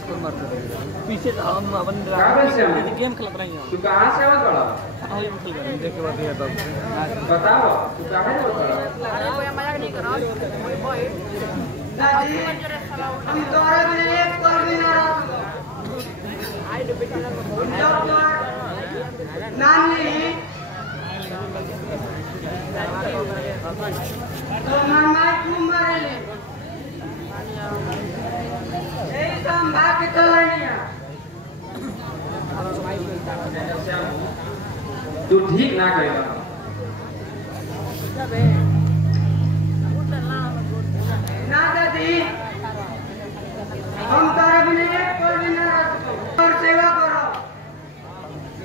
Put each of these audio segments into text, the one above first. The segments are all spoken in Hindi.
पीछे हम अपन गेम खेल रहे हैं। तू कहाँ से आवाज बड़ा? देख के बात है तब बताओ तू कहाँ से बता? अरे कोई मजाक नहीं कर रहा दादी हम तोरे में एक पल भी ना रह नानी तो मम्मा क्यों मरेले यही तो हम भाग के चलनिया तू ठीक ना करेगा ना दादी हम तारे बिना एक पल भी ना रह सकते और सेवा करो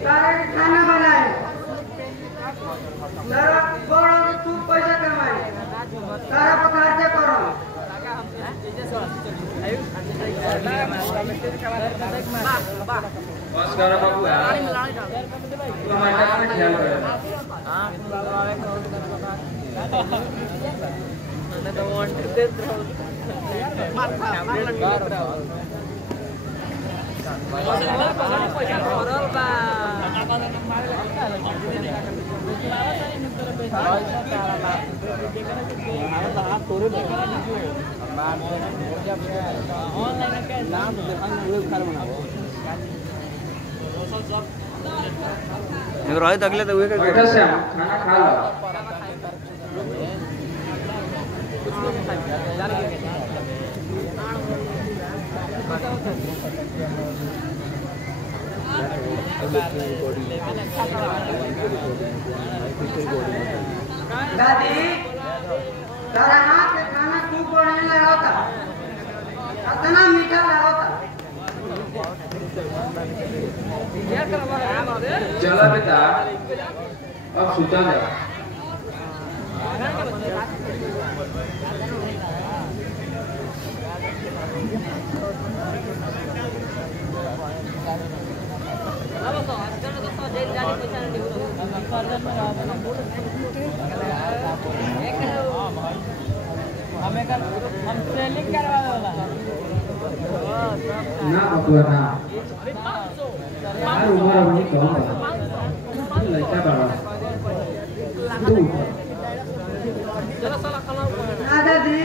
तारे के खाना बनाए तारा बड़ों को तू पैसा कमाए तारा पर खर्चा करो बस करो बाबू यार तू हमारे का ख्याल कर तो वांट दे दो रोहित अगले तो हुए बैठा से खाना खा लो दादी तारा हाथ के खाना तू बोलने लगा था इतना मीठा लगा था चला बेटा अब सुता जा हम ट्रेनिंग करवा वाला ना बकुआ ना यार उम्र अपनी कम है तू लड़का बड़ा तू ना दादी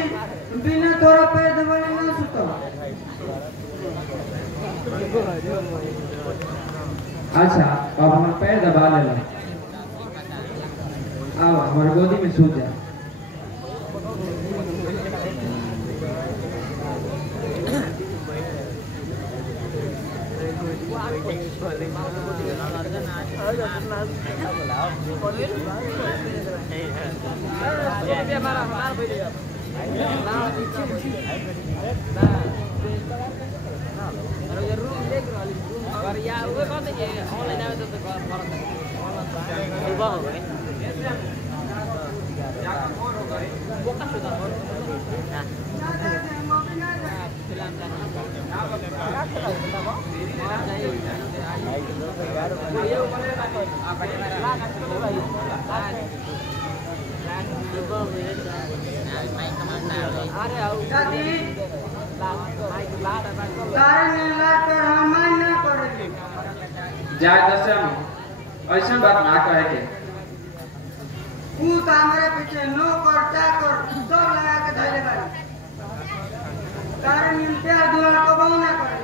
बिना तोरा पैर दबाने ना सुतो अच्छा अब हम पैर दबा लेना आओ हमारे गोदी में सो जा जाए दशम ऐसा बात ना कहे के तू तो हमारे पीछे नो कर चाकर सब लगा के धैले बारी कारण इंतजार दुआ को बहु ना करे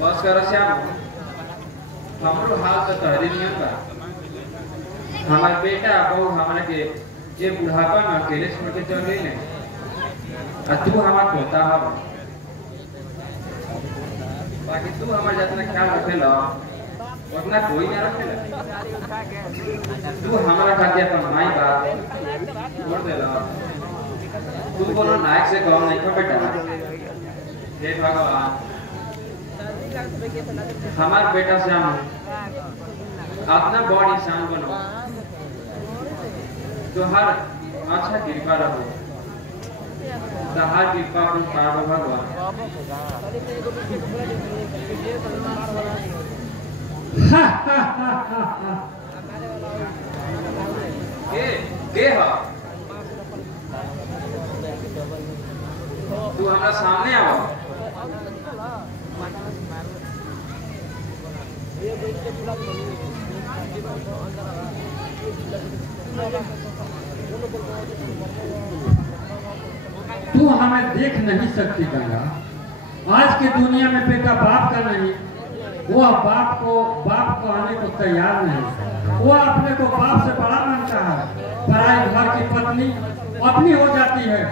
बस करो श्याम हमरो हाल तो तहरी नियन बा हमार बेटा बहु हमारे के जे बुढ़ापा में अकेले छोड़ के चल गई ने आ तू हमार पोता हब बाकी तू हमार जितना ख्याल रखेला उतना कोई ना रखेला तू हमारा खातिर अपन माई बाप छोड़ देला तू कोनो नायक से कम नहीं खा बेटा हे भगवान हमार बेटा श्याम अपना बॉडी इंसान बनो तो हर अच्छा कृपा रहो सहाय कृपा अपन पाव भगवान के हो तू हमारा सामने आओ तू हमें देख नहीं सकती गंगा। आज की दुनिया में बेटा बाप का नहीं, वो बाप को आने को तैयार नहीं। वो अपने को बाप से बड़ा मानता है। पराई घर की पत्नी अपनी हो जाती है।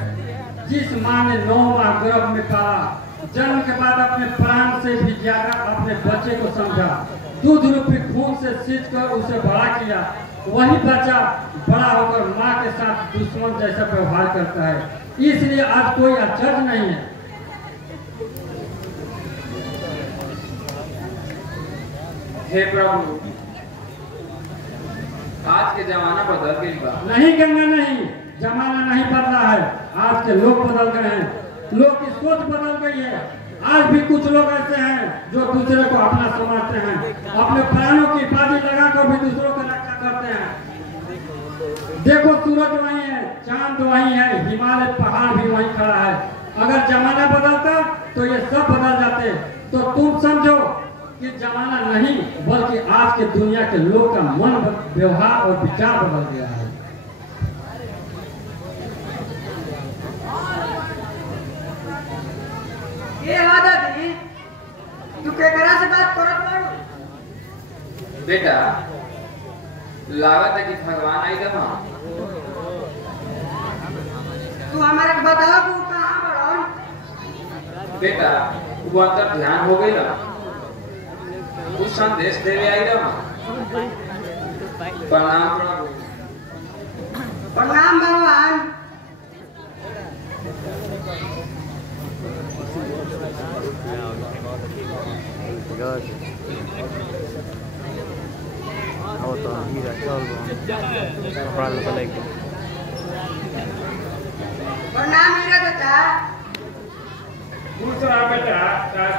जिस माँ ने 9 माह गर्भ में पाला, जन्म के बाद अपने प्राण से भी ज्यादा अपने बच्चे को समझा, दूध रूपी खून से सींच कर उसे बड़ा किया, वही बच्चा बड़ा होकर माँ के साथ दुश्मन जैसा व्यवहार करता है। इसलिए आज कोई आश्चर्य नहीं है। हे प्रभु, आज के जमाना बदल गया। नहीं गंगा नहीं, जमाना नहीं बदला है। आज के लोग बदल गए हैं, लोग की सोच बदल गई है। आज भी कुछ लोग ऐसे हैं जो दूसरे को अपना समझते हैं, अपने प्राणों की बाजी लगाकर भी दूसरों की रक्षा करते हैं। देखो सूरज वही है, चांद वही है, हिमालय पहाड़ भी वही खड़ा है। अगर जमाना बदलता तो ये सब बदल जाते। तो तुम समझो कि जमाना नहीं बल्कि आज के दुनिया के लोग का मन, व्यवहार और विचार बदल गया है। ये दादी तू केकरा से बात करत बाड़ू? बेटा लागत है कि भगवान आई दमा। तू हमारे को बता तू कहां बड़न? बेटा वो अंदर ध्यान हो गई ना, कुछ संदेश देवे आई दमा। प्रणाम प्रभु। प्रणाम भगवान। प्रणाम मेरा बेटा। दूसरा बेटा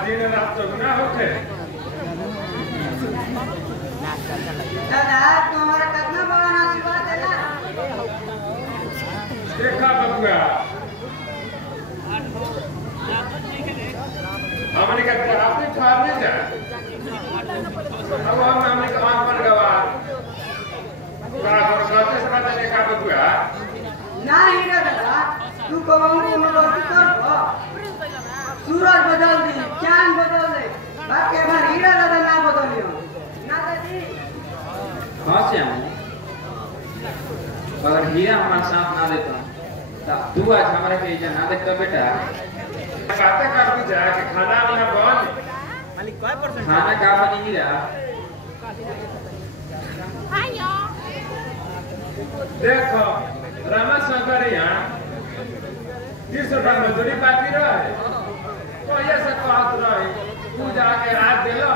दिन रात चौगुना होते। दादा तुम्हारा कितना बड़ा आशीर्वाद है ना। देखा बबुआ, हमने का आपने ठार नहीं जा। अब हमने का आंख पर गवा का सोचे से बात देखा बबुआ ना हीरा दादा, तू कमाऊंगी मदद कर। सूरज बदल दी, चांद बदल दे, बाकी हमारा हीरा दादा ना बदलियो ना दादी। हाँ श्याम, अगर हीरा हमारे साथ ना देता तू आज हमारे के इजा ना देखता बेटा। बातें कर भी जा कि खाना वाला बन खाना का बनी हीरा। देखो रमा शंकर यहाँ 30 रुपया मजदूरी बाकी रहे तो ये सब बात रही। तू जाके रात दे लो।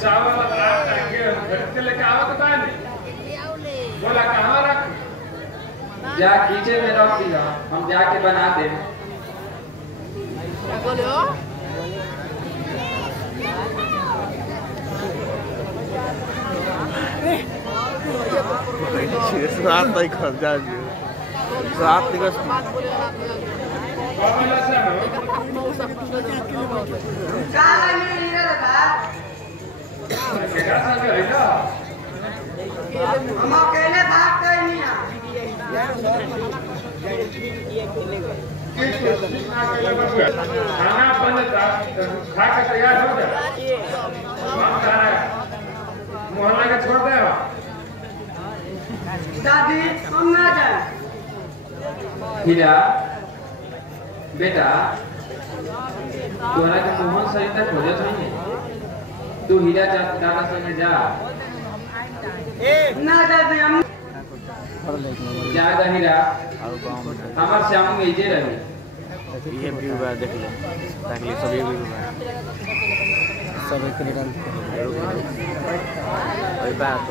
चावल रात के लेके आओ तो पानी बोला कहाँ रख। जा कीचे में रख दिया, हम जाके बना दे। सात तारीख खर्चा सात दिवस हम अकेले भाग गए नहीं खाना बनता खा के तैयार हो जाए। मोहल्ला के छोड़ दे दादी, हम ना जाए। हीरा बेटा, तोरा के मोहन सरिता खोजत नहीं है। तू हीरा दादा संगे जा। ना दादी, हम जाएगा हीरा, हमार श्याम में इजे रही। ये भी हुआ देख लो सभी भी हुआ। सब एक बात